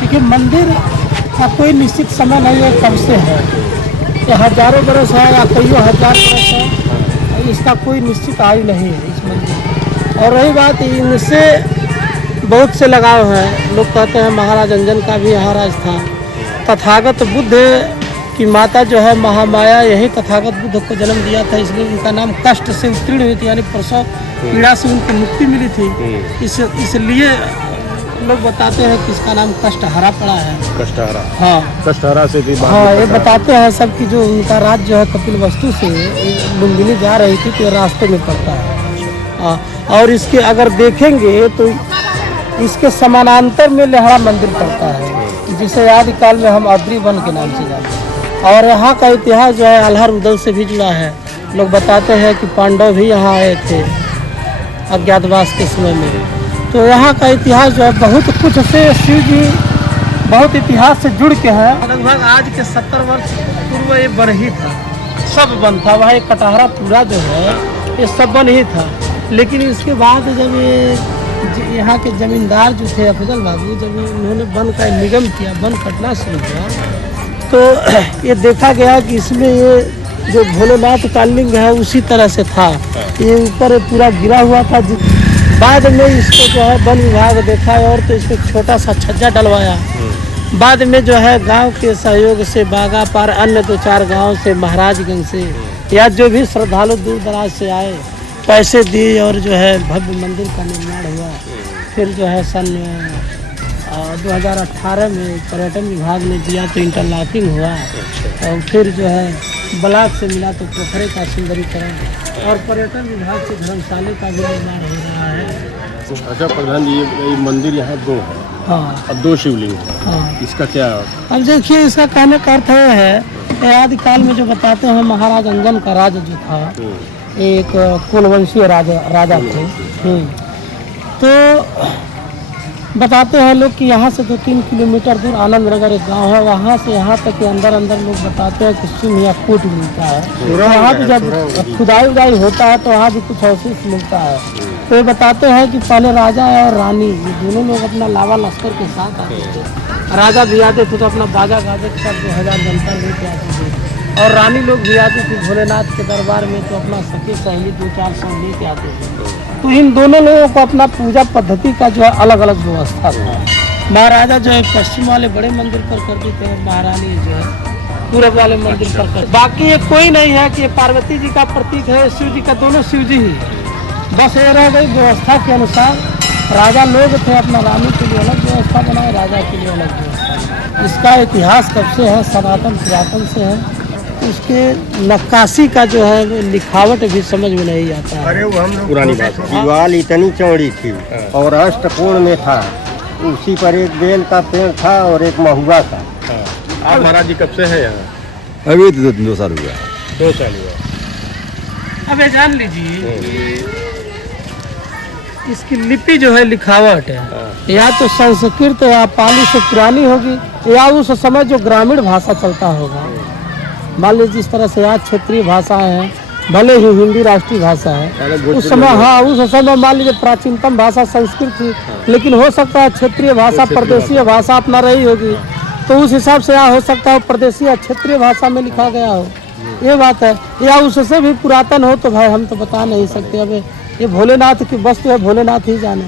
देखिए मंदिर का कोई निश्चित समय नहीं है, कब से है, ये हजारों बरस है या कईयों हजार बरस है, इसका कोई निश्चित आयु नहीं है इस मंदिर। और रही बात इनसे बहुत से लगाव है, लोग कहते हैं महाराज अंजन का भी यहाँ राज था। तथागत बुद्ध की माता जो है महामाया, यही तथागत बुद्ध को जन्म दिया था, इसलिए उनका नाम कष्ट से उत्तीर्ण हुई थी, यानी प्रसव पीड़ा से उनको मुक्ति मिली थी। इसलिए लोग बताते हैं कि इसका नाम कष्टहरा पड़ा है। कष्टहरा, हाँ कष्टहरा से भी हाँ, ये बताते हैं सब कि जो उनका राज जो है कपिल वस्तु से लुम्बिनी जा रही थी तो रास्ते में पड़ता है। और इसके अगर देखेंगे तो इसके समानांतर में लेहड़ा मंदिर पड़ता है, जिसे आदिकाल में हम अद्री वन के नाम से जानते हैं। और यहाँ का इतिहास जो है आल्हा रुदल से भी जुड़ा है। लोग बताते हैं कि पांडव भी यहाँ आए थे अज्ञातवास के समय में। तो यहाँ का इतिहास जो है बहुत कुछ से शिव जी बहुत इतिहास से जुड़ के हैं। लगभग आज के 70 वर्ष पूर्व ये बन ही था, सब बन था। वहाँ एक कटहरा पूरा जो है ये सब बन ही था। लेकिन इसके बाद जब ये यहाँ के जमींदार जो थे अफजल बाबू, जब उन्होंने वन का निगम किया, वन कटना शुरू किया, तो ये देखा गया कि इसमें ये जो भोलेनाथ का लिंग है उसी तरह से था, ये ऊपर पूरा गिरा हुआ था। बाद में इसको जो है वन विभाग देखा और तो इसको छोटा सा छज्जा डलवाया। बाद में जो है गांव के सहयोग से बागा पार अन्य 2-4 गांव से, महाराजगंज से या जो भी श्रद्धालु दूर दराज से आए, पैसे दिए और जो है भव्य मंदिर का निर्माण हुआ। फिर जो है सन 2018 में पर्यटन विभाग ने दिया तो इंटरलॉकिंग हुआ। और फिर जो है ब्लॉक से मिला तो पोखरे का सुंदरीकरण, और पर्यटन विभाग से धर्मशाला का भी निर्माण हो रहा है। अच्छा प्रधान जी, ये मंदिर यहाँ 2 है। हाँ, अब 2 शिवलिंग है। हाँ, इसका क्या? अब देखिए इसका कहने का अर्थ है आदिकाल में जो बताते हैं महाराज अंजन का राज जो था, एक कुलवंशीय राजा थे। तो बताते हैं लोग कि यहाँ से 2-3 किलोमीटर दूर आनंद नगर एक गाँव है, वहाँ से यहाँ तक के अंदर लोग बताते हैं कि सिंह या कूट मिलता है। वहाँ भी जब खुदाई उदाई होता है तो वहाँ भी कुछ अवशेष मिलता है। तो ये बताते हैं कि पहले राजा और रानी ये दोनों लोग अपना लावा लश्कर के साथ आते थे। राजा भी आते थे तो अपना बाजा गाजे के साथ 2000 जनता लेके आते थे, और रानी लोग भी आती थी भोलेनाथ के दरबार में तो अपना सखी सहेली 2-4 सौ लेके आते थे। तो इन दोनों लोगों को अपना पूजा पद्धति का जो है अलग अलग व्यवस्था था। महाराजा जो है पश्चिम वाले बड़े मंदिर पर करते थे और महारानी जो है पूरब वाले मंदिर पर करते। बाकी ये कोई नहीं है कि पार्वती जी का प्रतीक है, शिव जी का, दोनों शिव जी ही। बस ये रह गई व्यवस्था के अनुसार राजा लोग थे अपना रानी के लिए अलग व्यवस्था बनाए, राजा के लिए अलग व्यवस्था। इसका इतिहास कब से है, सनातन पुरातन से है। उसके नक्काशी का जो है लिखावट भी समझ में नहीं आता है। अरे वो हम लोग पुरानी बात, दीवार इतनी चौड़ी थी और अष्टकोण में था, उसी पर एक बेल का पेड़ था और एक महुआ था। आप महाराज जी कब से है यहाँ? अभी तो 2 साल हुआ। 2 साल हुआ। अब ये जान लीजिए कि इसकी लिपि जो है लिखावट है, या तो संस्कृत या पाली से पुरानी होगी, या उस समय जो ग्रामीण भाषा चलता होगा। मान लीजिए जिस तरह से आज क्षेत्रीय भाषाएं हैं, भले ही हिंदी राष्ट्रीय भाषा है, उस समय हाँ उस समय मान लीजिए प्राचीनतम भाषा संस्कृत थी, लेकिन हो सकता है क्षेत्रीय भाषा प्रदेशीय भाषा अपना रही होगी, तो उस हिसाब से यहाँ हो सकता है प्रदेशीय या क्षेत्रीय भाषा में लिखा गया हो, ये बात है। या उससे भी पुरातन हो तो भाई हम तो बता नहीं सकते। अब ये भोलेनाथ की वस्तु है, भोलेनाथ ही जाने।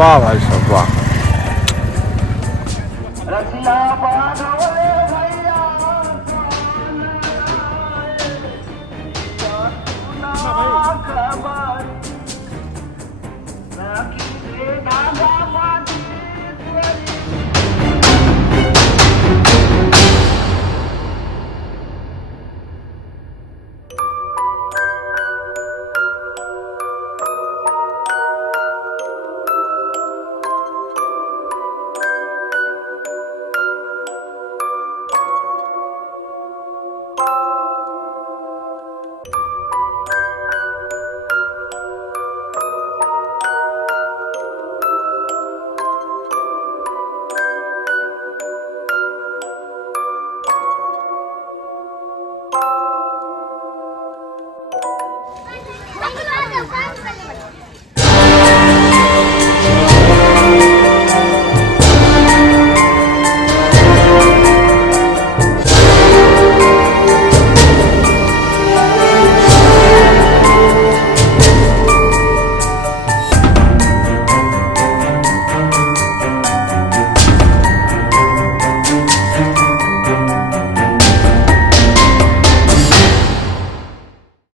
वाह भाई साहब वाह। खबर